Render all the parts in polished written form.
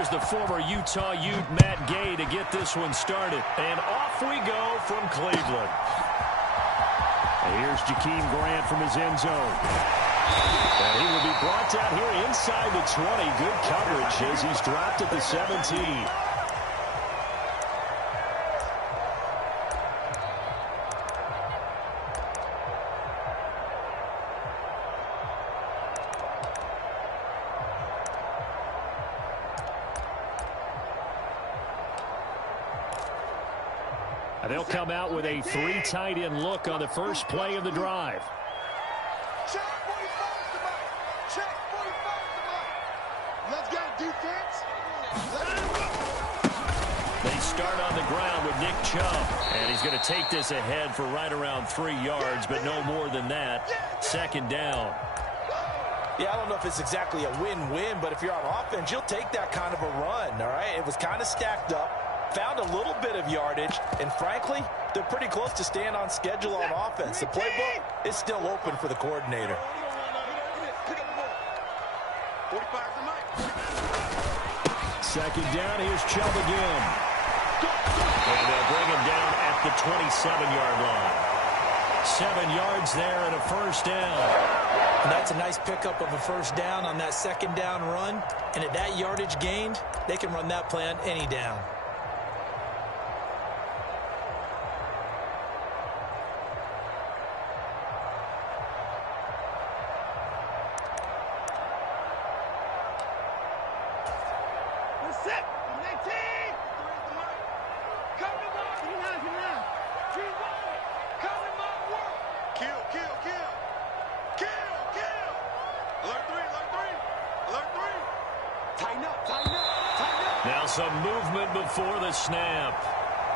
here's the former Utah Ute, Matt Gay, to get this one started. And off we go from Cleveland. And here's Jakeem Grant from his end zone. And he will be brought down here inside the 20. Good coverage as he's dropped at the 17. They'll come out with a 3 tight end look on the first play of the drive. Check 45 to Mike. Check 45 to Mike. Let's go, defense. They start on the ground with Nick Chubb. And he's going to take this ahead for right around 3 yards, but no more than that. Second down. Yeah, I don't know if it's exactly a win-win, but if you're on offense, you'll take that kind of a run, all right? It was kind of stacked up. Found a little bit of yardage, and frankly, they're pretty close to staying on schedule on offense. The playbook is still open for the coordinator. Second down, here's Chubb again. And they'll bring him down at the 27-yard line. 7 yards there and a first down. And that's a nice pickup of a first down on that second down run. And at that yardage gained, they can run that play on any down. Now some movement before the snap.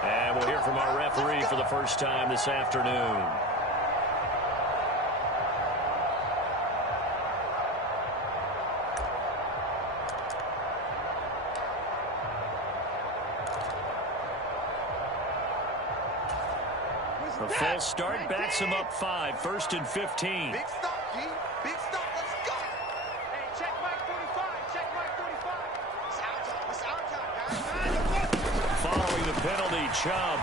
And we'll hear from our referee for the first time this afternoon. The false start backs him up 5, 1st and 15. Big stop, G. Big stop. Let's go. Hey, check Mike 45. Check Mike 45. It's our time. It's our time, guys. Following the penalty, Chubb.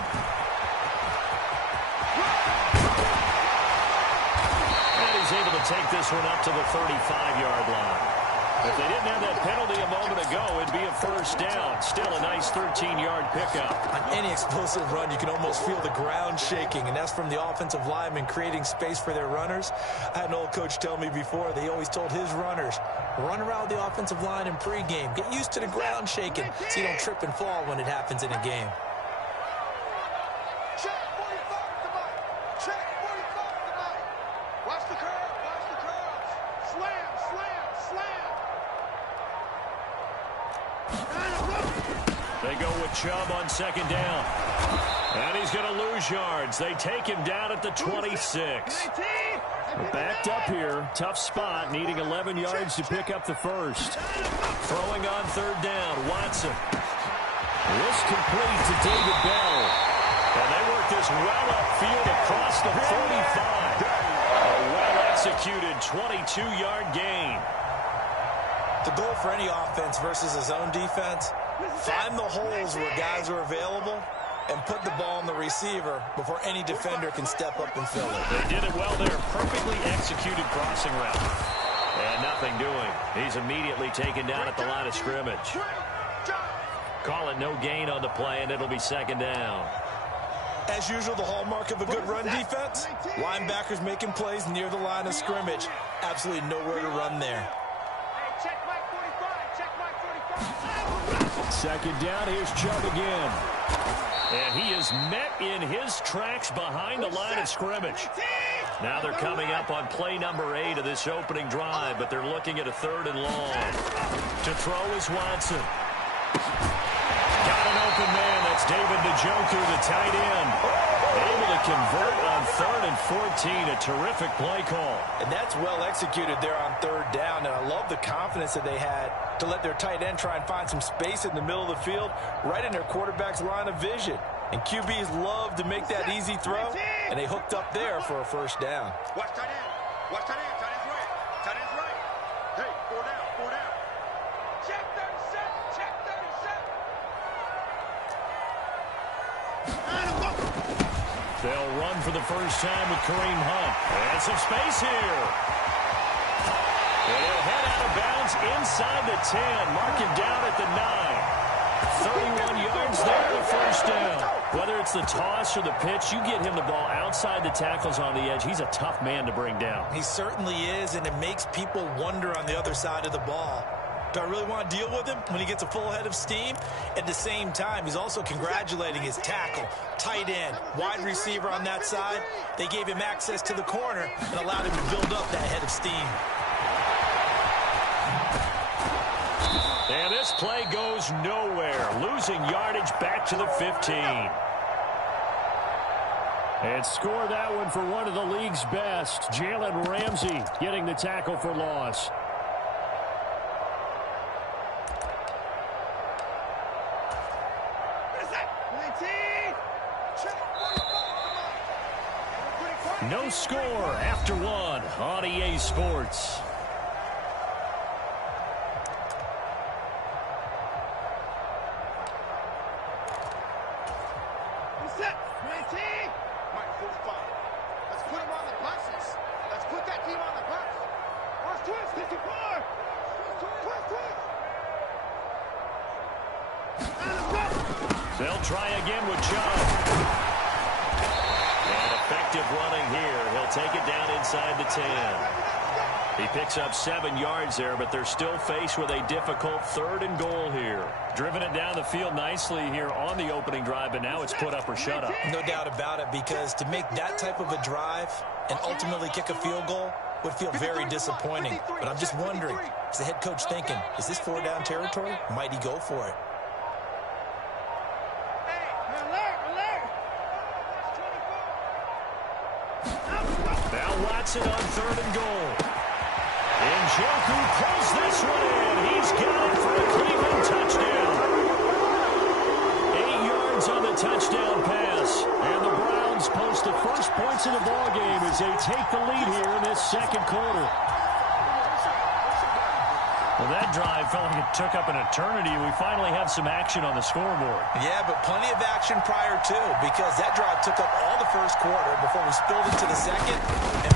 And he's able to take this one up to the 35-yard line. If they didn't have that penalty a moment ago, it'd be a first down. Still a nice 13-yard pickup. On any explosive run, you can almost feel the ground shaking, and that's from the offensive linemen creating space for their runners. I had an old coach tell me before, they always told his runners, run around the offensive line in pregame. Get used to the ground shaking so you don't trip and fall when it happens in a game. Check 45 to Mike. Check 45 to Mike. Watch the curve. Watch the curves. Slam, slam, slam. They go with Chubb on second down. And he's going to lose yards. They take him down at the 26. Backed up here. Tough spot. Needing 11 yards to pick up the first. Throwing on third down. Watson. This complete to David Bell. And they work this well upfield across the 45. A well-executed 22-yard gain. The goal for any offense versus a zone defense, find the holes where guys are available and put the ball on the receiver before any defender can step up and fill it. They did it well there. Perfectly executed crossing route. And nothing doing. He's immediately taken down at the line of scrimmage. Call it no gain on the play, and it'll be second down. As usual, the hallmark of a good run defense, linebackers making plays near the line of scrimmage. Absolutely nowhere to run there. Check Mike 45. Check Mike 45. Second down, here's Chubb again. And he is met in his tracks behind the line of scrimmage. Now they're coming up on play number 8 of this opening drive, but they're looking at a 3rd and long. To throw is Watson. Got an open man. That's David Njoku, the tight end. Able to convert on 3rd and 14. A terrific play call. And that's well executed there on 3rd down. And I love the confidence that they had to let their tight end try and find some space in the middle of the field, right in their quarterback's line of vision. And QBs love to make that easy throw, and they hooked up there for a first down. Watch tight end. Watch tight end. Tight end's right. Tight end's right. Hey, 4 down. 4 down. Check 37. Check 37. They'll run for the first time with Kareem Hunt. And some space here. And he'll head out of bounds inside the 10. Mark him down at the 9. 31 yards there, the first down. Whether it's the toss or the pitch, you get him the ball outside the tackles on the edge. He's a tough man to bring down. He certainly is, and it makes people wonder on the other side of the ball. Do I really want to deal with him when he gets a full head of steam? At the same time, he's also congratulating his tackle, tight end, wide receiver on that side. They gave him access to the corner and allowed him to build up that head of steam. And this play goes nowhere, losing yardage back to the 15. And score that one for one of the league's best. Jalen Ramsey getting the tackle for loss. No score after one on EA Sports. Set, 19. Mike, 45. Let's put him on the buses. Let's put that team on the bus. First twist, 54. Twist. They'll try again with Chubb. And effective running here. He'll take it down inside the 10. He picks up 7 yards there, but they're still faced with a difficult 3rd and goal here. Driven it down the field nicely here on the opening drive, but now it's put up or shut up. No doubt about it, because to make that type of a drive and ultimately kick a field goal would feel very disappointing. But I'm just wondering, is the head coach thinking, is this 4-down territory? Might he go for it? Now Watson on 3rd and goal. Njoku pulls this one in. He's got it for a Cleveland touchdown. 8 yards on the touchdown pass. And the Browns post the first points of the ballgame as they take the lead here in this second quarter. Well, that drive felt like it took up an eternity. We finally have some action on the scoreboard. Yeah, but plenty of action prior to, because that drive took up all the first quarter before we spilled into the second. And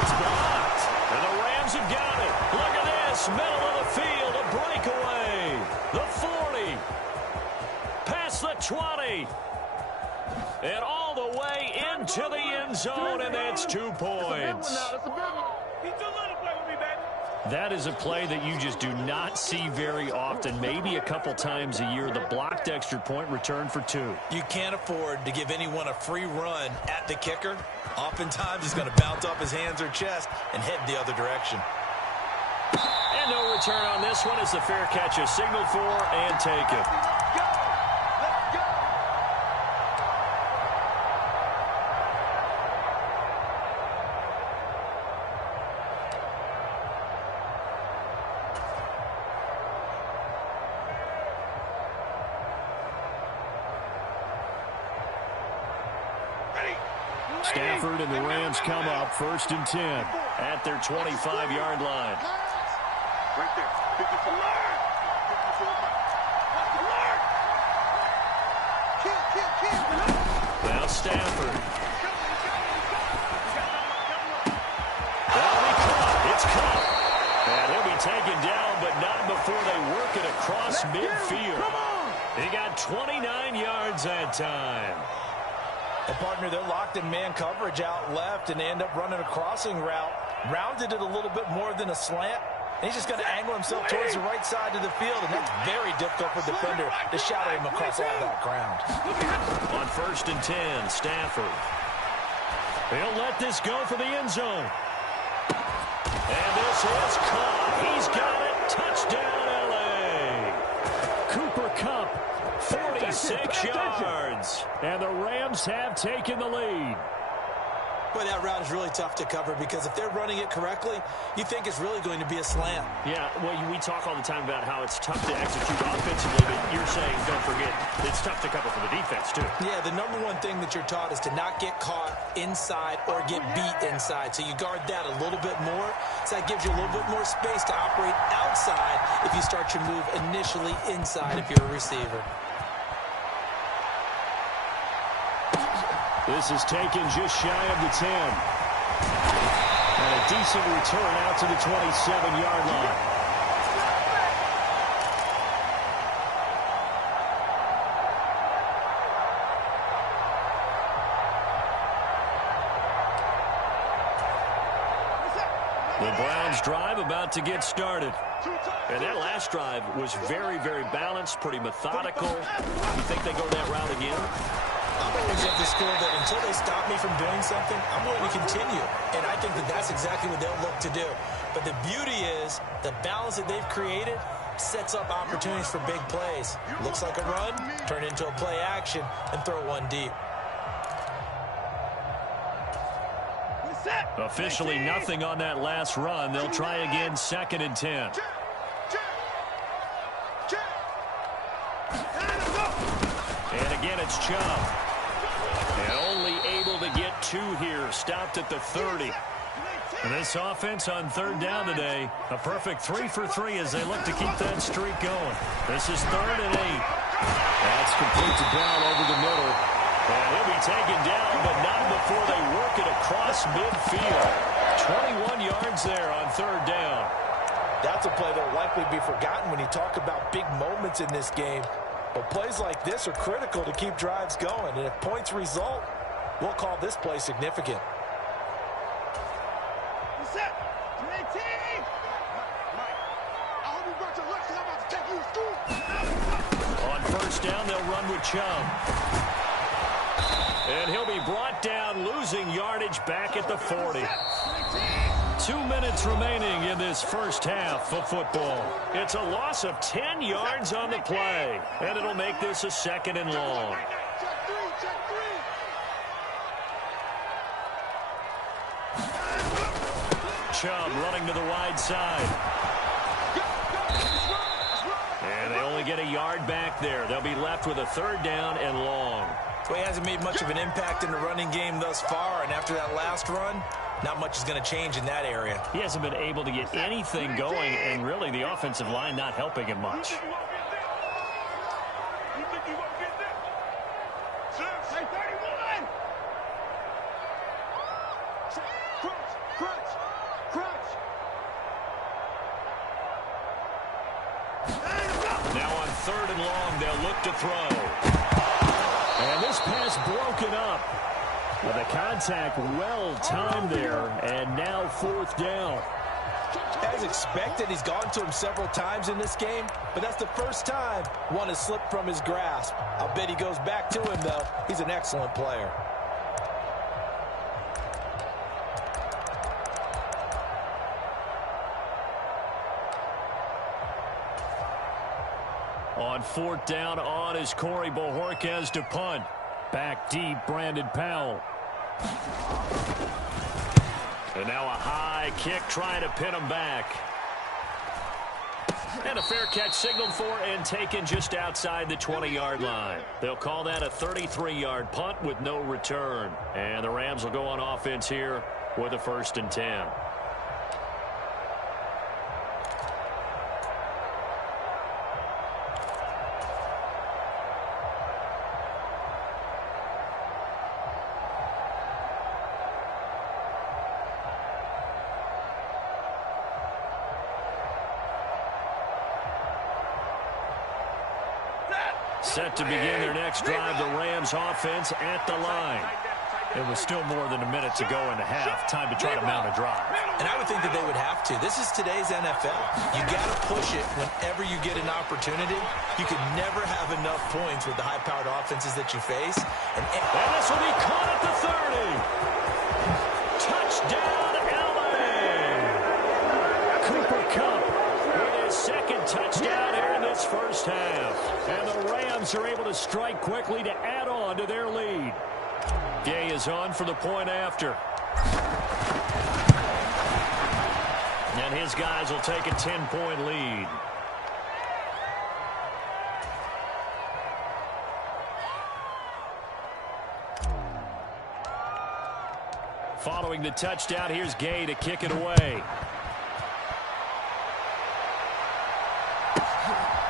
it's blocked. And the Rams have got it. Look at this. Middle of the field. A breakaway. The 40. Past the 20. And all the way into the end zone. And that's 2 points. That is a play that you just do not see very often. Maybe a couple times a year. The blocked extra point return for 2. You can't afford to give anyone a free run at the kicker. Oftentimes he's going to bounce off his hands or chest and head the other direction. And no return on this one as the fair catch is signaled for and taken. Stafford and the Rams come up 1st and 10 at their 25-yard line. Right there. 54. 54. Now Stafford. That'll be caught. It's caught. And he'll be taken down, but not before they work it across midfield. He got 29 yards that time. And, partner, they're locked in man coverage out left, and they end up running a crossing route. Rounded it a little bit more than a slant. And he's just going to angle himself towards the right side of the field, and that's very difficult for the defender to shadow him across all that ground. On 1st and 10, Stafford. He'll let this go for the end zone. And this is caught. He's got it. Touchdown, L.A. Cooper Kupp, 46 yards. And the Rams have taken the lead. Boy, that route is really tough to cover, because if they're running it correctly, you think it's really going to be a slant. Yeah, well, we talk all the time about how it's tough to execute offensively, but you're saying, don't forget, it's tough to cover for the defense, too. Yeah, the number one thing that you're taught is to not get caught inside or get beat inside. So you guard that a little bit more. So that gives you a little bit more space to operate outside if you start your move initially inside if you're a receiver. This is taken just shy of the 10. And a decent return out to the 27-yard line. The Browns drive about to get started. And that last drive was very, very balanced, pretty methodical. You think they go that route again? I'm always of the school that until they stop me from doing something, I'm willing to continue. And I think that that's exactly what they'll look to do. But the beauty is the balance that they've created sets up opportunities for big plays. Looks like a run, turn into a play action, and throw one deep. Officially nothing on that last run. They'll try again, 2nd and 10. And again, it's Chubb. And only able to get 2 here. Stopped at the 30. And this offense on 3rd down today, a perfect 3 for 3 as they look to keep that streak going. This is 3rd and 8. That's complete to Brown over the middle. And he'll be taken down, but not before they work it across midfield. 21 yards there on 3rd down. That's a play that will likely be forgotten when you talk about big moments in this game. But plays like this are critical to keep drives going. And if points result, we'll call this play significant. On 1st down, they'll run with Chubb. And he'll be brought down, losing yardage back at the 40. 2 minutes remaining in this first half of football. It's a loss of 10 yards on the play, and it'll make this a 2nd and long. Chubb running to the wide side. And they only get a yard back there. They'll be left with a 3rd down and long. Well, he hasn't made much of an impact in the running game thus far, and after that last run, not much is going to change in that area. He hasn't been able to get anything going, and really the offensive line not helping him much. Now on 3rd and long, they'll look to throw. And this pass broken up. With a contact well timed there, and now 4th down. As expected, he's gone to him several times in this game, but that's the first time one has slipped from his grasp. I'll bet he goes back to him, though. He's an excellent player. On 4th down, on is Corey Bojorquez to punt. Back deep, Brandon Powell. And now a high kick trying to pin him back. And a fair catch signaled for and taken just outside the 20-yard line. They'll call that a 33-yard punt with no return. And the Rams will go on offense here with a 1st and 10. Set to begin their next drive, the Rams offense at the line. It was still more than a minute to go in the half. Time to try to mount a drive. And I would think that they would have to. This is today's NFL. You got to push it whenever you get an opportunity. You can never have enough points with the high-powered offenses that you face. And this will be caught at the 30. Touchdown, LA! Cooper Kupp with his 2nd touchdown here in this first half. And the Rams are able to strike quickly to add on to their lead. Gay is on for the point after. And his guys will take a 10-point lead. Following the touchdown, here's Gay to kick it away.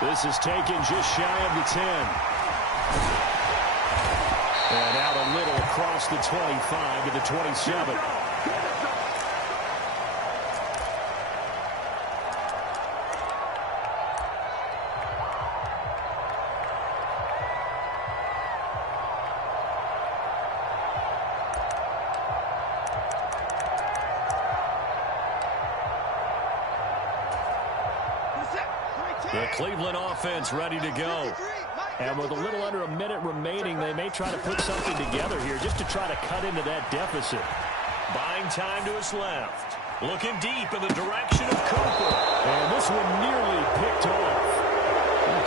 This is taken just shy of the 10. And out a little across the 25 to the 27. The Cleveland offense ready to go. And with a little under a minute remaining, they may try to put something together here just to try to cut into that deficit. Buying time to his left. Looking deep in the direction of Cooper. And this one nearly picked off.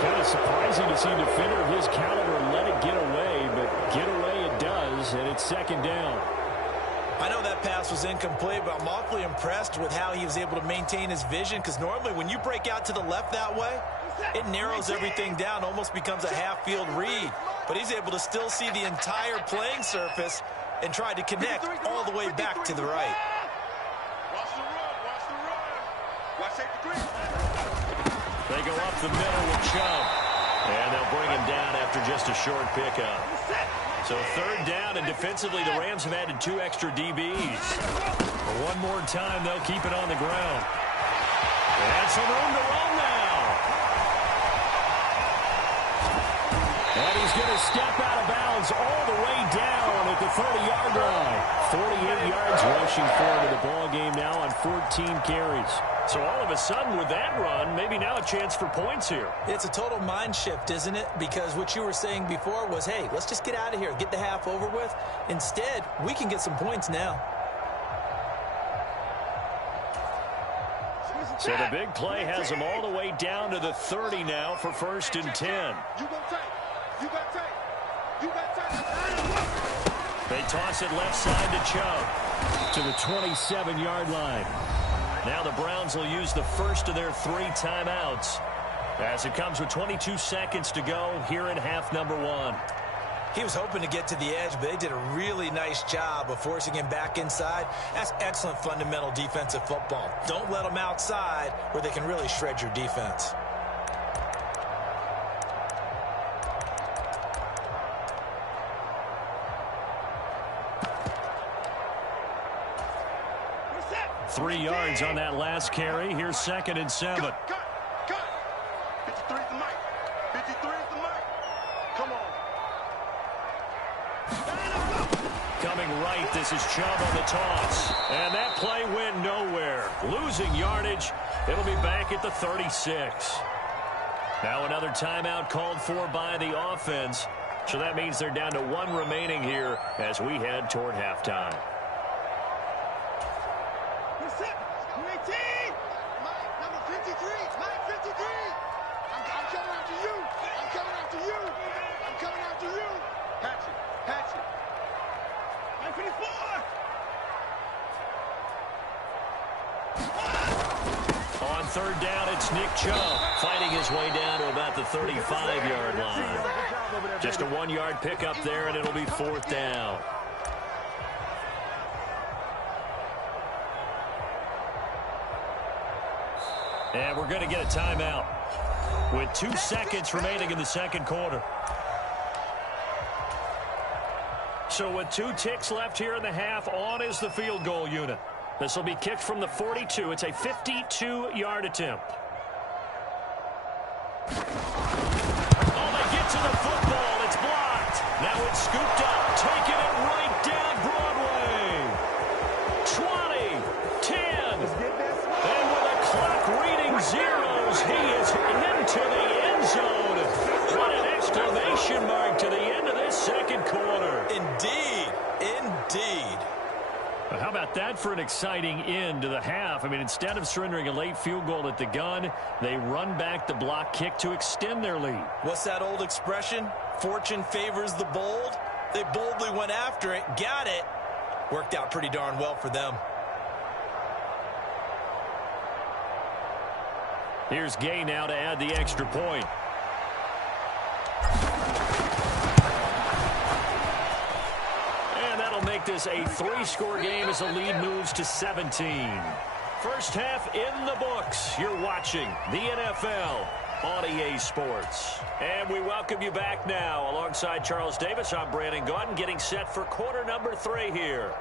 Kind of surprising to see a defender of his caliber let it get away, but get away it does, and it's second down. I know that pass was incomplete, but I'm awfully impressed with how he was able to maintain his vision, because normally when you break out to the left that way, it narrows everything down, almost becomes a half-field read. But he's able to still see the entire playing surface and try to connect all the way back to the right. Watch the run, watch the run. Watch safety green. They go up the middle with Chubb. And they'll bring him down after just a short pickup. So third down, and defensively the Rams have added 2 extra DBs. For one more time, they'll keep it on the ground. And some room to run now. And he's going to step out of bounds all the way down at the 30-yard line. 48 yards rushing forward to the ball game now on 14 carries. So all of a sudden with that run, maybe now a chance for points here. It's a total mind shift, isn't it? Because what you were saying before was, hey, let's just get out of here, get the half over with. Instead, we can get some points now. So the big play has them all the way down to the 30 now for 1st and 10. You got tape. You got tape. You got tape. They toss it left side to Chubb to the 27-yard line. Now the Browns will use the first of their 3 timeouts as it comes with 22 seconds to go here in half number 1. He was hoping to get to the edge, but they did a really nice job of forcing him back inside. That's excellent fundamental defensive football. Don't let them outside where they can really shred your defense. Three yards on that last carry. Here's 2nd and 7. Cut. 53 is the mic. 53 is the mic. Come on. Coming right, this is Chubb on the toss. And that play went nowhere. Losing yardage. It'll be back at the 36. Now another timeout called for by the offense. So that means they're down to 1 remaining here as we head toward halftime. On third down, it's Nick Chubb fighting his way down to about the 35-yard line. Just a 1-yard pickup there, and it'll be 4th down. And we're going to get a timeout with 2 seconds remaining in the second quarter. So with 2 ticks left here in the half, on is the field goal unit. This will be kicked from the 42. It's a 52-yard attempt. Oh, they get to the football. It's blocked. Now it's scooped up, taking it right down Broadway. 20, 10, and with a clock reading zeros, he is into the end zone. What an exclamation mark to the end of this second quarter. Indeed. How about that for an exciting end to the half? I mean, instead of surrendering a late field goal at the gun, they run back the block kick to extend their lead. What's that old expression? Fortune favors the bold. They boldly went after it, got it. Worked out pretty darn well for them. Here's Gay now to add the extra point. Make this a 3-score game as the lead moves to 17. First half in the books. You're watching the NFL on EA Sports. And we welcome you back now. Alongside Charles Davis, I'm Brandon Gaudin, getting set for quarter number 3 here.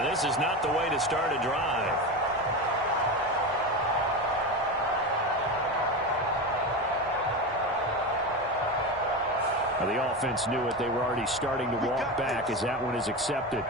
And this is not the way to start a drive. Now the offense knew it. They were already starting to walk back as that one is accepted.